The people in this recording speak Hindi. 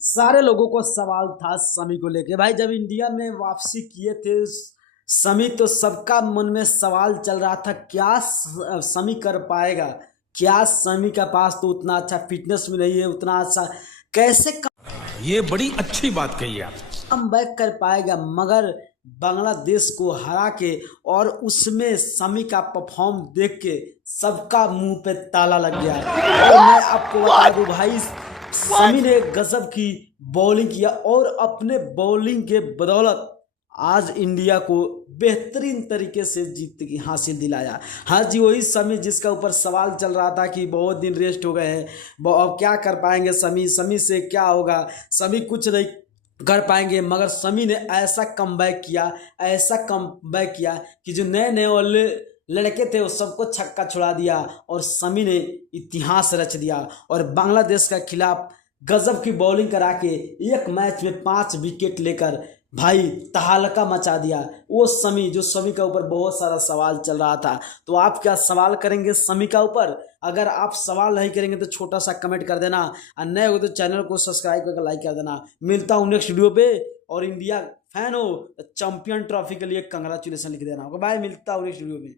सारे लोगों को सवाल था समी को लेके। भाई जब इंडिया में वापसी किए थे समी, तो सबका मन में सवाल चल रहा था क्या समी कर पाएगा, क्या समी का पास तो उतना अच्छा फिटनेस में नहीं है, उतना अच्छा कैसे ये बड़ी अच्छी बात कही आप। कम बैक कर पाएगा। मगर बांग्लादेश को हरा के और उसमें समी का परफॉर्म देख के सबका मुंह पे ताला लग गया। और मैं आपको बता दूं भाई, समी ने गजब की बॉलिंग किया और अपने बॉलिंग के बदौलत आज इंडिया को बेहतरीन तरीके से जीत की हासिल दिलाया। हाँ जी, वही समी जिसका ऊपर सवाल चल रहा था कि बहुत दिन रेस्ट हो गए हैं, अब क्या कर पाएंगे समी, समी से क्या होगा, समी कुछ नहीं कर पाएंगे। मगर समी ने ऐसा कमबैक किया, ऐसा कमबैक किया कि जो नए नए वाले लड़के थे वो सबको छक्का छुड़ा दिया और समी ने इतिहास रच दिया और बांग्लादेश के खिलाफ गजब की बॉलिंग करा के एक मैच में 5 विकेट लेकर भाई तहलका मचा दिया। वो समी जो समी का ऊपर बहुत सारा सवाल चल रहा था। तो आप क्या सवाल करेंगे समी का ऊपर? अगर आप सवाल नहीं करेंगे तो छोटा सा कमेंट कर देना और नए हो तो चैनल को सब्सक्राइब करके लाइक कर देना। मिलता हूँ नेक्स्ट वीडियो पे। और इंडिया फैन हो चैंपियन ट्रॉफी के लिए कंग्रेचुलेसन लिख देना। बाय, मिलता हूँ नेक्स्ट वीडियो में।